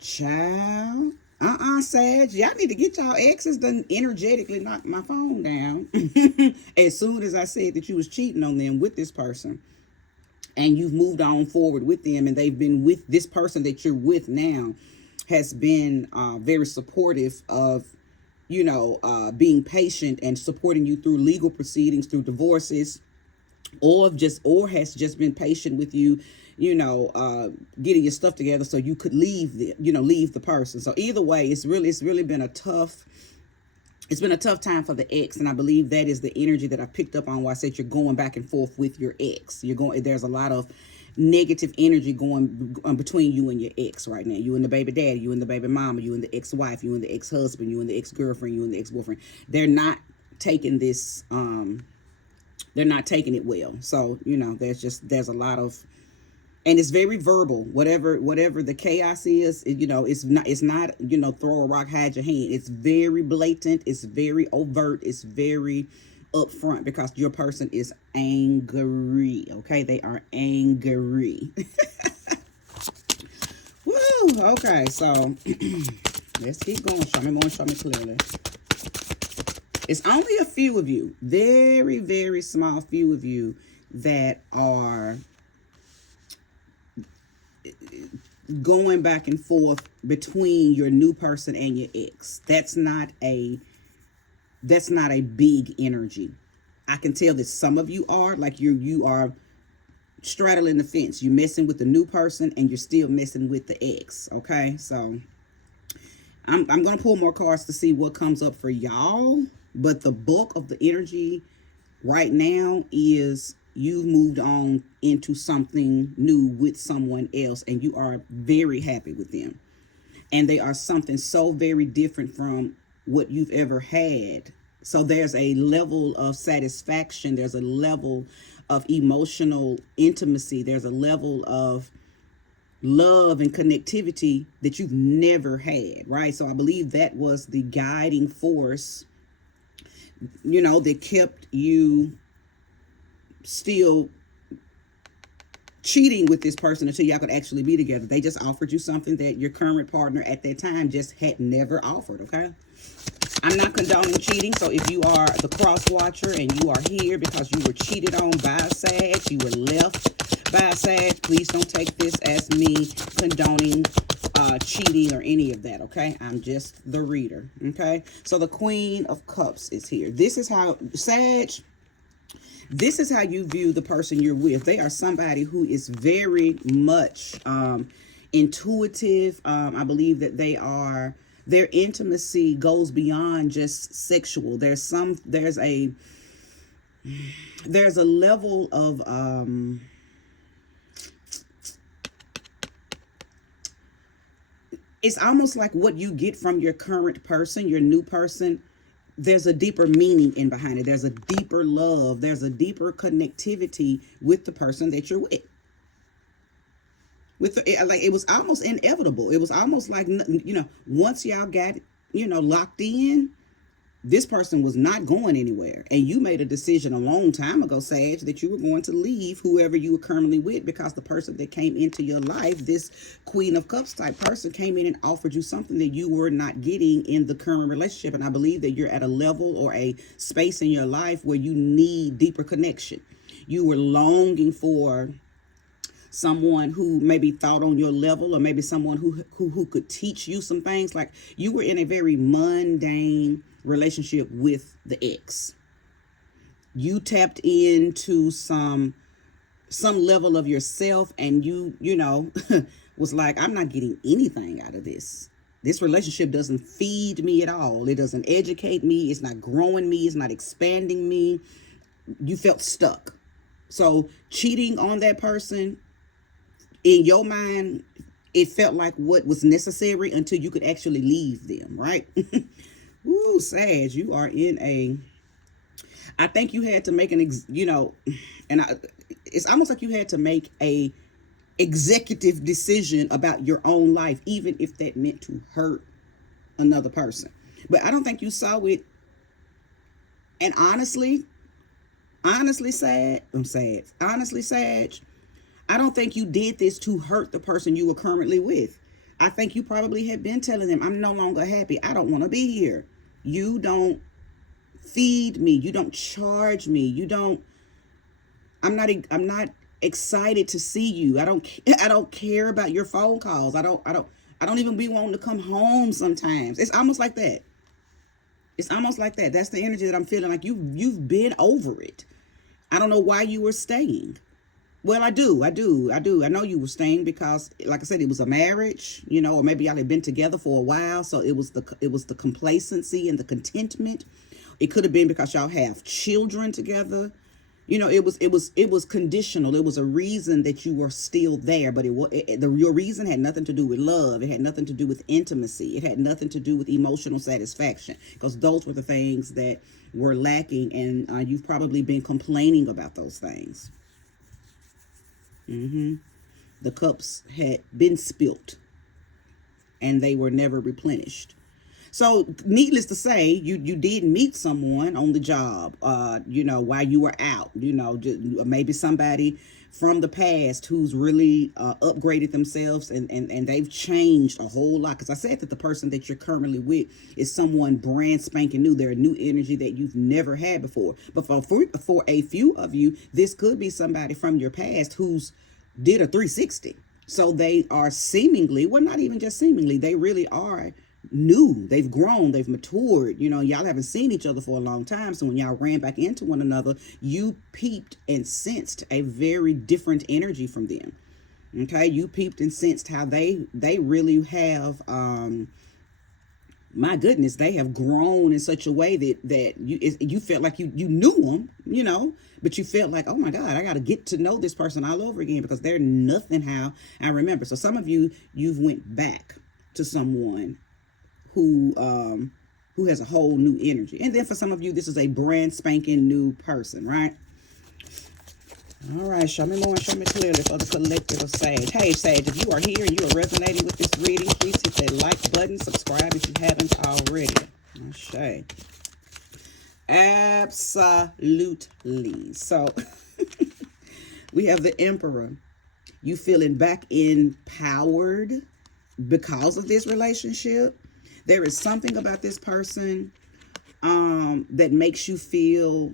Child. Sag. Y'all need to get y'all exes done energetically knock my phone down. As soon as I said that you was cheating on them with this person. And you've moved on forward with them, and they've been with this person that you're with now has been very supportive of being patient and supporting you through legal proceedings, through divorces, or has just been patient with you, getting your stuff together so you could leave the person. So either way, it's really been a tough time for the ex, and I believe that is the energy that I picked up on. Why I said you're going back and forth with your ex. There's a lot of negative energy going between you and your ex right now. You and the baby daddy, you and the baby mama, you and the ex-wife, you and the ex-husband, you and the ex-girlfriend, you and the ex-boyfriend. They're not taking this. They're not taking it well. So there's a lot of, and it's very verbal. Whatever the chaos is, it's not throw a rock, hide your hand. It's very blatant. It's very overt. It's very upfront because your person is angry. Okay, they are angry. Woo. Okay, so let's keep going. Show me more. Show me clearly. It's only a few of you, very, very small few of you, that are going back and forth between your new person and your ex. That's not a big energy. I can tell that some of you are like you are straddling the fence. You're messing with the new person and you're still messing with the ex. Okay, so I'm gonna pull more cards to see what comes up for y'all. But the bulk of the energy right now is you've moved on into something new with someone else, and you are very happy with them. And they are something so very different from what you've ever had. So there's a level of satisfaction. There's a level of emotional intimacy. There's a level of love and connectivity that you've never had, right? So I believe that was the guiding force, that kept you still cheating with this person until y'all could actually be together. They just offered you something that your current partner at that time just had never offered, okay? I'm not condoning cheating, so if you are the cross watcher and you are here because you were cheated on by a Sag, you were left by a Sag, please don't take this as me condoning cheating or any of that, okay? I'm just the reader, okay? So the Queen of Cups is here. This is how, Sag, this is how you view the person you're with. They are somebody who is very much intuitive. I believe that their intimacy goes beyond just sexual. There's a level of it's almost like what you get from your current person, your new person. There's a deeper meaning in behind it. There's a deeper love. There's a deeper connectivity with the person that you're with. It was almost inevitable. It was almost like, once y'all got, locked in, this person was not going anywhere. And you made a decision a long time ago, Sag, that you were going to leave whoever you were currently with, because the person that came into your life, this Queen of Cups type person, came in and offered you something that you were not getting in the current relationship. And I believe that you're at a level or a space in your life where you need deeper connection. You were longing for someone who maybe thought on your level, or maybe someone who could teach you some things. Like, you were in a very mundane relationship with the ex. You tapped into some level of yourself, and you was like, I'm not getting anything out of this. This relationship doesn't feed me at all. It doesn't educate me. It's not growing me. It's not expanding me. You felt stuck. So cheating on that person, in your mind, it felt like what was necessary until you could actually leave them, right? Ooh, Sag, you are in I think you had to make it's almost like you had to make a executive decision about your own life, even if that meant to hurt another person. But I don't think you saw it. And honestly, Sag, I don't think you did this to hurt the person you were currently with. I think you probably have been telling them, I'm no longer happy. I don't want to be here. You don't feed me. You don't charge me. You don't, I'm not excited to see you. I don't care about your phone calls. I don't even be wanting to come home sometimes. It's almost like that. It's almost like that. That's the energy that I'm feeling, like you've been over it. I don't know why you were staying. Well, I do. I know you were staying because, like I said, it was a marriage, or maybe y'all had been together for a while. So it was the complacency and the contentment. It could have been because y'all have children together. It was conditional. It was a reason that you were still there, but your reason had nothing to do with love. It had nothing to do with intimacy. It had nothing to do with emotional satisfaction, because those were the things that were lacking, and you've probably been complaining about those things. The cups had been spilt and they were never replenished. So needless to say, you did meet someone on the job, while you were out, maybe somebody from the past who's really upgraded themselves, and they've changed a whole lot. Because I said that the person that you're currently with is someone brand spanking new. They're a new energy that you've never had before. But for a few of you, this could be somebody from your past who's did a 360. So they are seemingly, well, not even just seemingly, they really are new. They've grown, they've matured. Y'all haven't seen each other for a long time. So when y'all ran back into one another, you peeped and sensed a very different energy from them. Okay, you peeped and sensed how they really have my goodness, they have grown in such a way that you felt like you knew them, but you felt like, oh my God, I got to get to know this person all over again, because they're nothing how I remember. So some of you've went back to someone who has a whole new energy, and then for some of you, this is a brand spanking new person, right? All right, show me more and show me clearly for the collective of Sag. Hey, Sag, if you are here and you are resonating with this reading, please hit that like button, subscribe if you haven't already. Okay. Absolutely. So, we have the Emperor. You feeling back empowered because of this relationship. There is something about this person that makes you feel...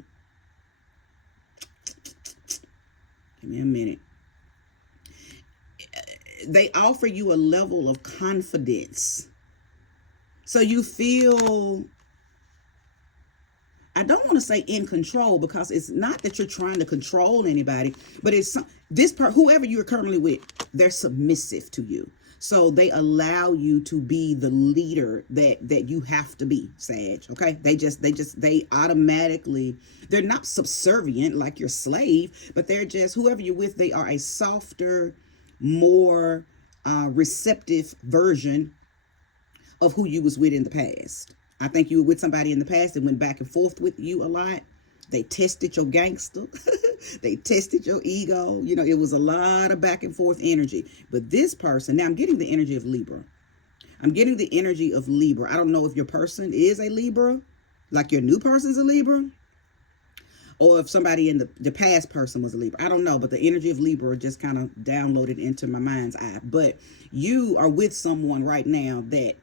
Give me a minute. They offer you a level of confidence. So you feel, I don't want to say in control, because it's not that you're trying to control anybody, but it's whoever you're currently with, they're submissive to you. So they allow you to be the leader that you have to be, Sag. Okay. They automatically, they're not subservient like your slave, but they're just, whoever you're with, they are a softer, more receptive version of who you was with in the past. I think you were with somebody in the past that went back and forth with you a lot. They tested your gangster. They tested your ego. It was a lot of back and forth energy. But this person, now I'm getting the energy of Libra. I don't know if your person is a Libra, like your new person's a Libra, or if somebody in the past person was a Libra. I don't know, but the energy of Libra just kind of downloaded into my mind's eye. But you are with someone right now that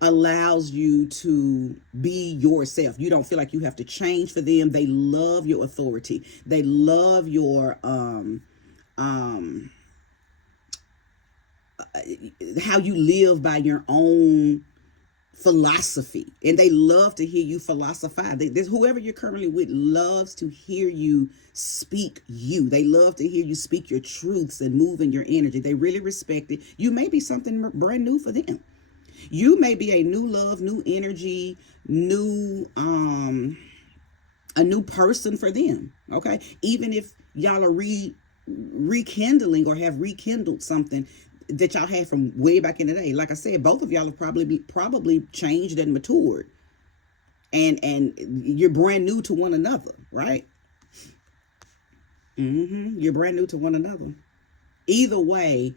allows you to be yourself. You don't feel like you have to change for them. They love your authority. They love your how you live by your own philosophy, and they love to hear you philosophize. Whoever you're currently with loves to hear you speak you. They love to hear you speak your truths and move in your energy. They really respect it. You may be something brand new for them. You may be a new love, new energy, a new person for them. Okay. Even if y'all are rekindling or have rekindled something that y'all had from way back in the day. Like I said, both of y'all have probably changed and matured, and you're brand new to one another, right? You're brand new to one another. Either way,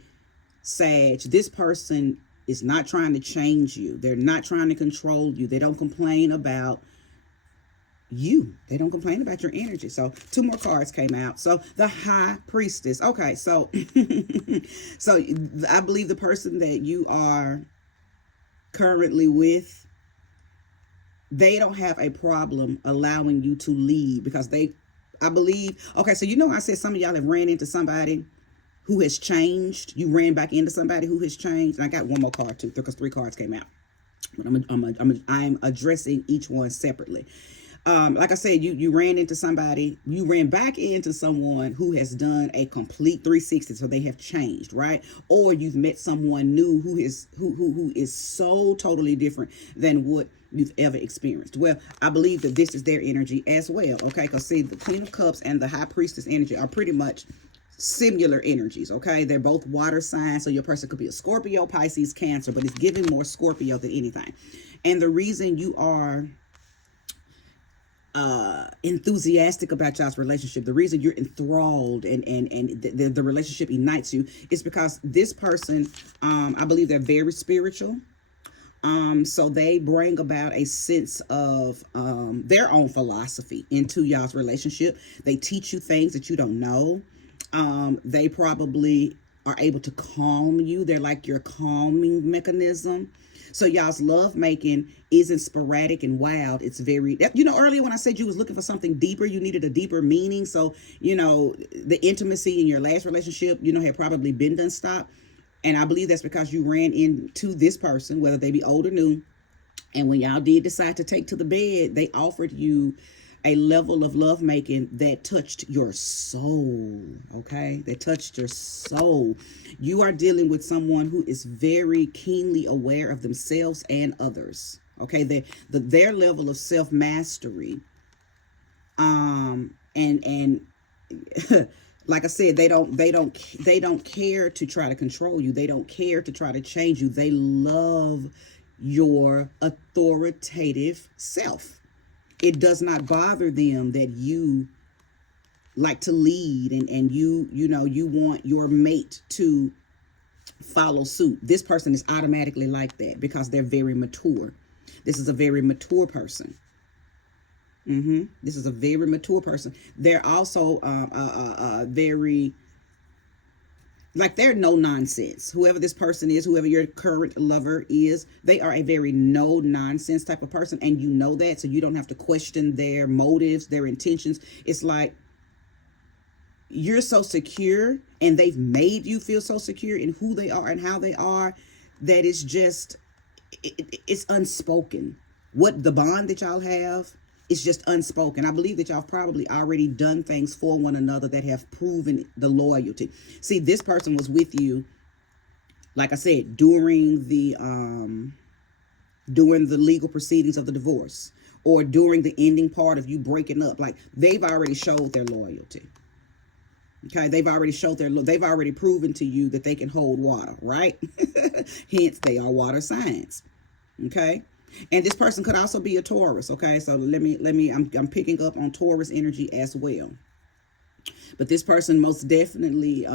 Sag, this person is not trying to change you. They're not trying to control you. They don't complain about you. They don't complain about your energy. So 2 more cards came out. So the High Priestess. Okay, so so I believe the person that you are currently with, they don't have a problem allowing you to lead because I believe, okay, so I said some of y'all have ran into somebody who has changed. You ran back into somebody who has changed. And I got one more card too, because 3 cards came out. But I'm addressing each one separately. Like I said, you ran into somebody, you ran back into someone who has done a complete 360, so they have changed, right? Or you've met someone new who is so totally different than what you've ever experienced. Well, I believe that this is their energy as well, okay? Because see, the Queen of Cups and the High Priestess energy are pretty much similar energies, okay? They're both water signs, so your person could be a Scorpio, Pisces, Cancer, but it's giving more Scorpio than anything. And the reason you are enthusiastic about y'all's relationship, the reason you're enthralled and the relationship ignites you, is because this person, I believe they're very spiritual. So they bring about a sense of their own philosophy into y'all's relationship. They teach you things that you don't know. They probably are able to calm you. They're like your calming mechanism. So y'all's love making isn't sporadic and wild. It's very, earlier when I said you was looking for something deeper, you needed a deeper meaning. So, the intimacy in your last relationship, had probably been done stopped. And I believe that's because you ran into this person, whether they be old or new. And when y'all did decide to take to the bed, they offered you a level of lovemaking that touched your soul, okay? That touched your soul. You are dealing with someone who is very keenly aware of themselves and others, okay? Their level of self-mastery, and like I said, they don't care to try to control you. They don't care to try to change you. They love your authoritative self. It does not bother them that you like to lead and you want your mate to follow suit. This person is automatically like that because they're very mature. This is a very mature person. This is a very mature person. They're also very, like, they're no nonsense. Whoever this person is, whoever your current lover is, they are a very no nonsense type of person, and you know that, so you don't have to question their motives, their intentions. It's like you're so secure, and they've made you feel so secure in who they are and how they are, that it's just, it's unspoken. What the bond that y'all have, it's just unspoken. I believe that y'all have probably already done things for one another that have proven the loyalty. See, this person was with you, like I said, during the legal proceedings of the divorce, or during the ending part of you breaking up. Like, they've already showed their loyalty. Okay, they've already proven to you that they can hold water, right? Hence, they are water signs. Okay. And this person could also be a Taurus, okay? So I'm picking up on Taurus energy as well. But this person most definitely,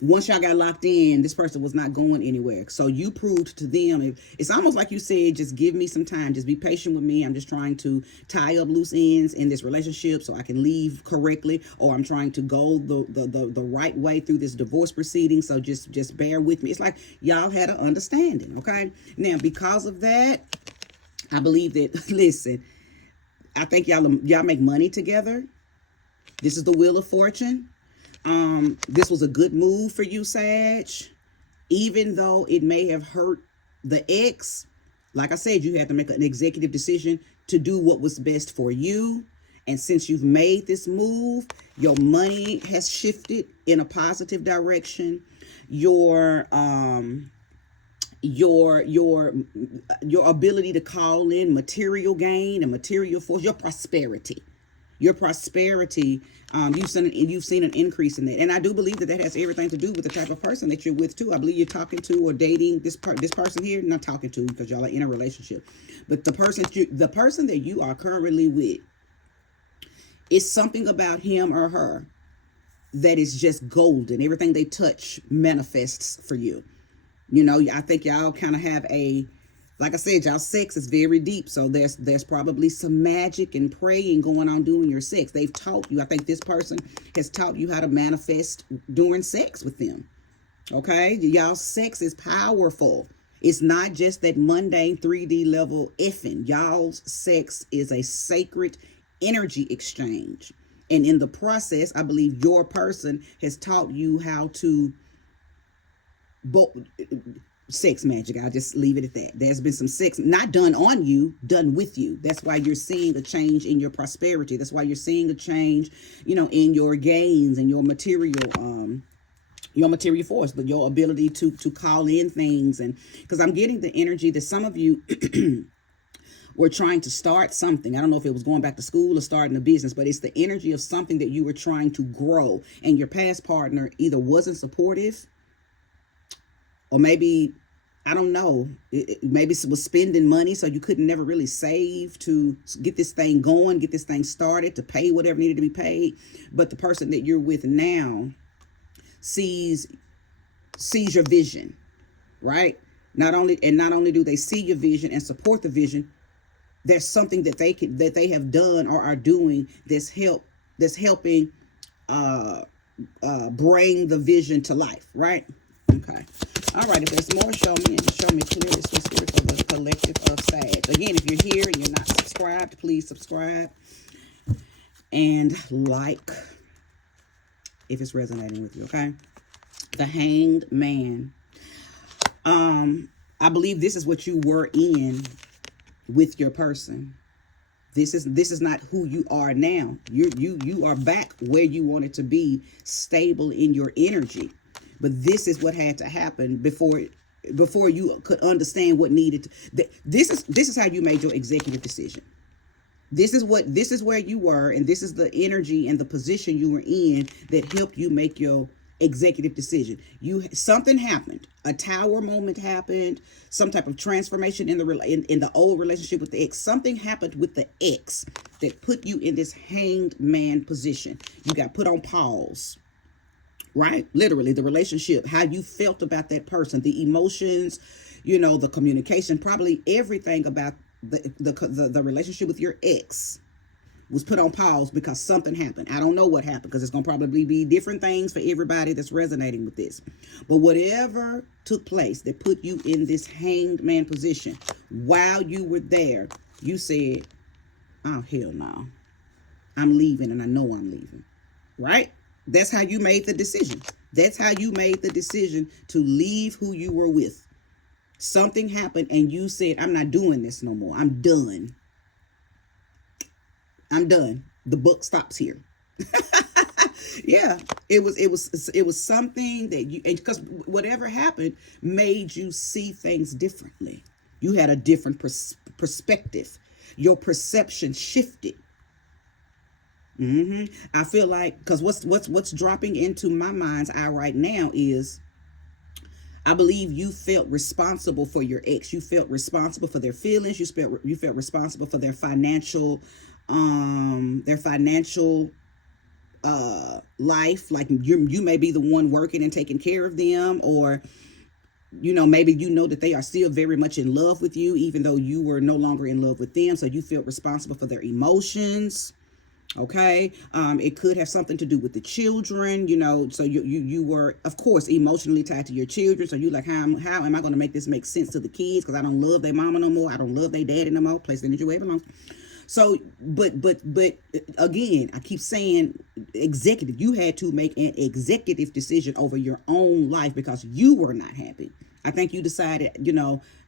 once y'all got locked in, this person was not going anywhere. So you proved to them, it's almost like you said, just give me some time. Just be patient with me. I'm just trying to tie up loose ends in this relationship so I can leave correctly, or I'm trying to go the right way through this divorce proceeding. So just bear with me. It's like y'all had an understanding, okay? Now, because of that, I believe that, listen, I think y'all make money together. This is the Wheel of Fortune. This was a good move for you, Sag. Even though it may have hurt the ex, like I said, you had to make an executive decision to do what was best for you. And since you've made this move, your money has shifted in a positive direction. Your ability to call in material gain and material force, your prosperity, you've seen an increase in that. And I do believe that has everything to do with the type of person that you're with too. I believe you're talking to or dating this person here, not talking to because y'all are in a relationship, but the person that you are currently with, is something about him or her that is just golden. Everything they touch manifests for you. I think y'all kind of have a Like I said, y'all sex is very deep, so there's probably some magic and praying going on during your sex. They've taught you. I think this person has taught you how to manifest during sex with them. Okay, y'all sex is powerful. It's not just that mundane 3D level effing. Y'all's sex is a sacred energy exchange. And in the process, I believe your person has taught you how to sex magic. I'll just leave it at that. There's been some sex not done on you, done with you. That's why you're seeing a change in your prosperity. That's why you're seeing a change, in your gains and your material force, but your ability to call in things. And because I'm getting the energy that some of you were trying to start something. I don't know if it was going back to school or starting a business, but it's the energy of something that you were trying to grow, and your past partner either wasn't supportive, or maybe, I don't know, maybe it was spending money, so you couldn't never really save to get this thing going, get this thing started, to pay whatever needed to be paid. But the person that you're with now sees your vision, right? Not only do they see your vision and support the vision, there's something that they have done or are doing that's helping bring the vision to life, right? Okay. All right. If there's more, show me clearly, sweet spirit, for the collective of Sag. Again, if you're here and you're not subscribed, please subscribe and like if it's resonating with you. Okay. The Hanged Man. I believe this is what you were in with your person. This is not who you are now. You are back where you wanted to be, stable in your energy. But this is what had to happen before you could understand what needed to, this is how you made your executive decision. This is where you were, and this is the energy and the position you were in that helped you make your executive decision. Something happened. A tower moment happened. Some type of transformation in the old relationship with the ex. Something happened with the ex that put you in this hanged man position. You got put on pause. Right? Literally, the relationship, how you felt about that person, the emotions, the communication, probably everything about the relationship with your ex was put on pause because something happened. I don't know what happened, because it's going to probably be different things for everybody that's resonating with this. But whatever took place that put you in this hanged man position, while you were there, you said, oh, hell no. I'm leaving, and I know I'm leaving. Right? That's how you made the decision. That's how you made the decision to leave who you were with. Something happened and you said, I'm not doing this no more. I'm done. I'm done. The book stops here. Yeah, it was something that you, because whatever happened made you see things differently. You had a different perspective. Your perception shifted. I feel like, because what's dropping into my mind's eye right now is, I believe you felt responsible for your ex. You felt responsible for their feelings. You felt responsible for their financial life. Like you may be the one working and taking care of them, or maybe that they are still very much in love with you, even though you were no longer in love with them. So you feel responsible for their emotions. Okay. It could have something to do with the children, so you were, of course, emotionally tied to your children. So you like, how am I going to make this make sense to the kids? Because I don't love their mama no more. I don't love their daddy no more. Place the energy where it belongs. So, but again, I keep saying executive. You had to make an executive decision over your own life because you were not happy. I think you decided,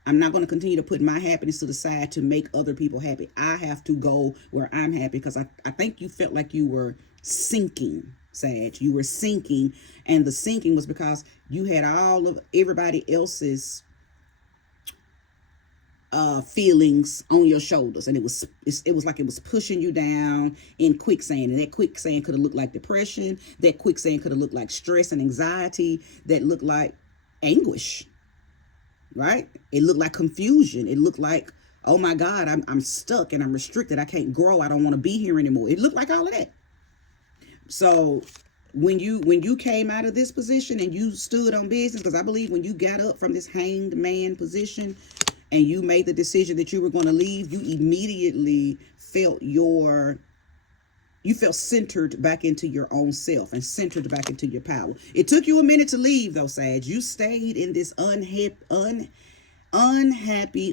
I'm not going to continue to put my happiness to the side to make other people happy. I have to go where I'm happy, because I think you felt like you were sinking, Sag. You were sinking, and the sinking was because you had all of everybody else's feelings on your shoulders, and it was like it was pushing you down in quicksand. And that quicksand could have looked like depression. That quicksand could have looked like stress and anxiety. That looked like anguish. Right? It looked like confusion. It looked like, oh my God, I'm stuck and I'm restricted. I can't grow. I don't want to be here anymore. It looked like all of that. So when you came out of this position and you stood on business, because I believe when you got up from this hanged man position and you made the decision that you were going to leave, you immediately felt you felt centered back into your own self and centered back into your power. It took you a minute to leave, though, Sag. You stayed in this unhappy,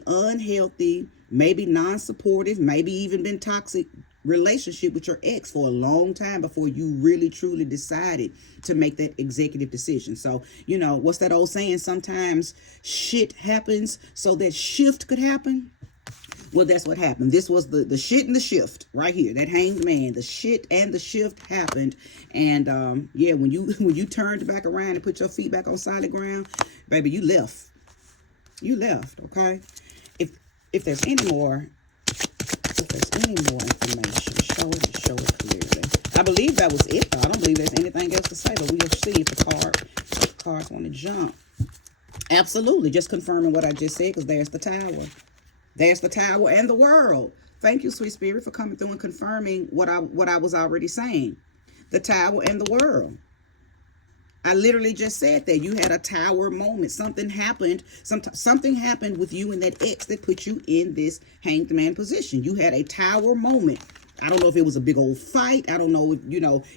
unhealthy, maybe non-supportive, maybe even been toxic relationship with your ex for a long time before you really truly decided to make that executive decision. So, what's that old saying? Sometimes shit happens so that shift could happen. Well, that's what happened. This was the shit and the shift right here. That hanged man, the shit and the shift happened. And when you turned back around and put your feet back on solid ground, baby, you left. You left, okay? If there's any more information, show it clearly. I believe that was it, though. I don't believe there's anything else to say, but we'll see if the cards want to jump. Absolutely, just confirming what I just said, because there's the tower. There's the tower and the world. Thank you, sweet spirit, for coming through and confirming what I was already saying. The tower and the world. I literally just said that you had a tower moment. Something happened. Something happened with you and that ex that put you in this hanged man position. You had a tower moment. I don't know if it was a big old fight. I don't know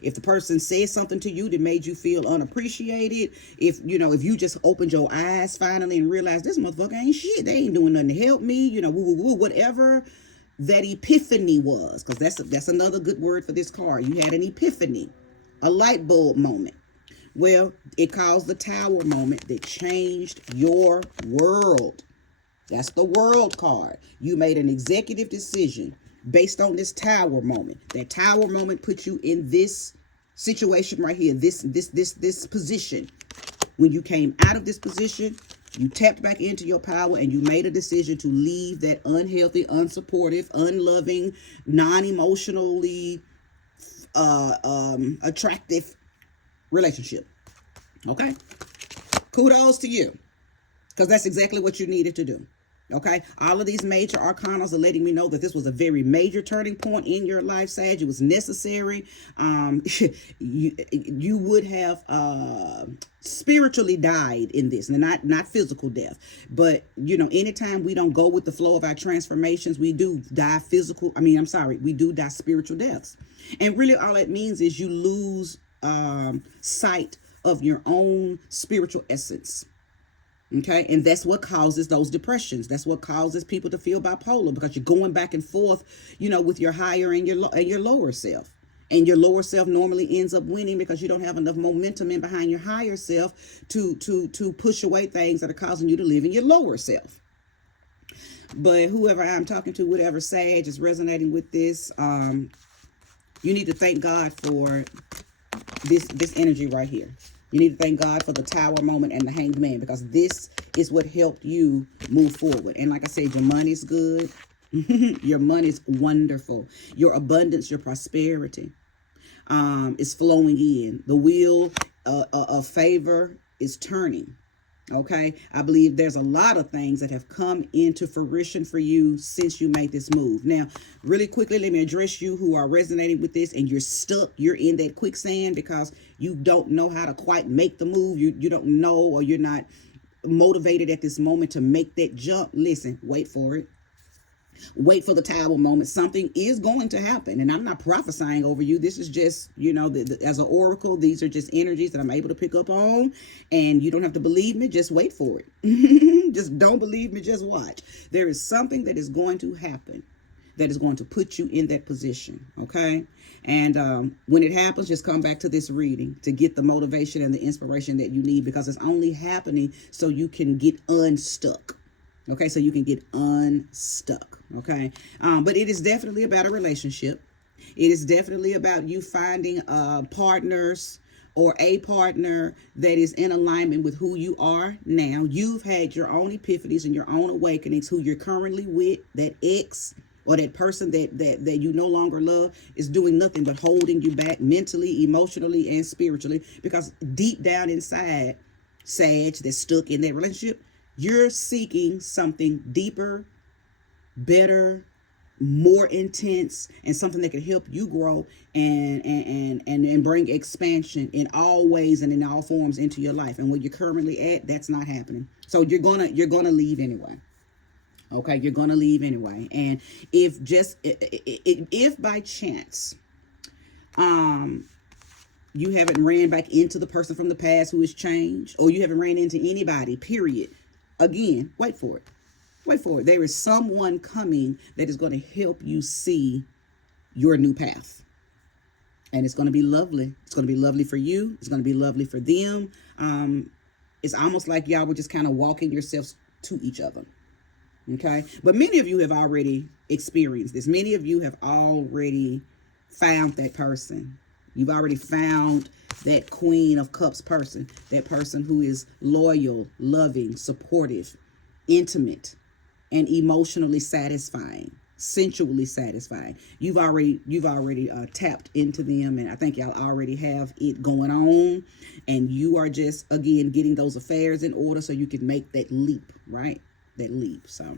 if the person said something to you that made you feel unappreciated. If you just opened your eyes finally and realized this motherfucker ain't shit. They ain't doing nothing to help me. Whatever that epiphany was, because that's another good word for this card. You had an epiphany, a light bulb moment. Well, it caused the tower moment that changed your world. That's the world card. You made an executive decision based on this tower moment. That tower moment put you in this situation right here, this position. When you came out of this position, you tapped back into your power and you made a decision to leave that unhealthy, unsupportive, unloving, non-emotionally attractive relationship. Okay? Kudos to you, because that's exactly what you needed to do. Okay, all of these major arcanas are letting me know that this was a very major turning point in your life, Sag. It was necessary. You would have spiritually died in this, and not physical death. But anytime we don't go with the flow of our transformations, we do die we do die spiritual deaths. And really, all that means is you lose sight of your own spiritual essence. Okay, and that's what causes those depressions. That's what causes people to feel bipolar, because you're going back and forth, with your higher and your lower self. And your lower self normally ends up winning because you don't have enough momentum in behind your higher self to push away things that are causing you to live in your lower self. But whoever I'm talking to, whatever Sag is resonating with this, you need to thank God for this energy right here. You need to thank God for the tower moment and the hanged man, because this is what helped you move forward. And like I said, your money's good. Your money's wonderful. Your abundance, your prosperity is flowing in. The wheel of favor is turning. Okay, I believe there's a lot of things that have come into fruition for you since you made this move. Now, really quickly, let me address you who are resonating with this and you're stuck. You're in that quicksand because you don't know how to quite make the move. You don't know, or you're not motivated at this moment to make that jump. Listen, wait for it. Wait for the tower moment. Something is going to happen. And I'm not prophesying over you. This is just, as an oracle, these are just energies that I'm able to pick up on. And you don't have to believe me. Just wait for it. Just don't believe me. Just watch. There is something that is going to happen that is going to put you in that position. Okay. And when it happens, just come back to this reading to get the motivation and the inspiration that you need, because it's only happening so you can get unstuck. Okay, so you can get unstuck. Okay, but it is definitely about a relationship. It is definitely about you finding partners or a partner that is in alignment with who you are now. You've had your own epiphanies and your own awakenings. Who you're currently with, that ex or that person that you no longer love, is doing nothing but holding you back mentally, emotionally, and spiritually, because deep down inside, Sag, that's stuck in that relationship, you're seeking something deeper, better, more intense, and something that can help you grow and bring expansion in all ways and in all forms into your life. And where you're currently at, that's not happening. So you're gonna leave anyway. Okay, you're going to leave anyway. And if by chance you haven't ran back into the person from the past who has changed, or you haven't ran into anybody, period, again, wait for it. Wait for it. There is someone coming that is going to help you see your new path. And it's going to be lovely. It's going to be lovely for you. It's going to be lovely for them. It's almost like y'all were just kind of walking yourselves to each other. Okay. But many of you have already experienced this. Many of you have already found that person. You've already found that Queen of Cups person, that person who is loyal, loving, supportive, intimate, and emotionally satisfying, sensually satisfying. You've already tapped into them, and I think y'all already have it going on, and you are just, again, getting those affairs in order so you can make that leap, right? That leap. So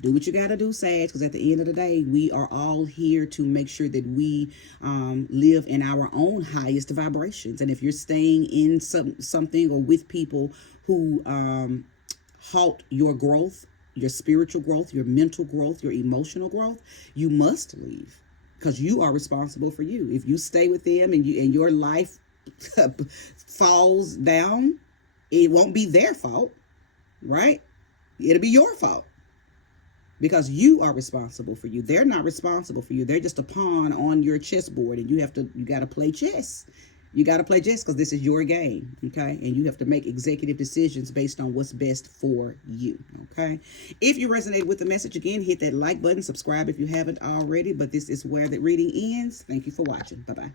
do what you got to do, Sag, because at the end of the day, we are all here to make sure that we live in our own highest vibrations. And if you're staying in something or with people who halt your growth, your spiritual growth, your mental growth, your emotional growth, you must leave, because you are responsible for you. If you stay with them and your life falls down, it won't be their fault, right? It'll be your fault, because you are responsible for you. They're not responsible for you. They're just a pawn on your chessboard, and you got to play chess. You got to play chess because this is your game, okay? And you have to make executive decisions based on what's best for you, okay? If you resonated with the message, again, hit that like button, subscribe if you haven't already. But this is where the reading ends. Thank you for watching. Bye-bye.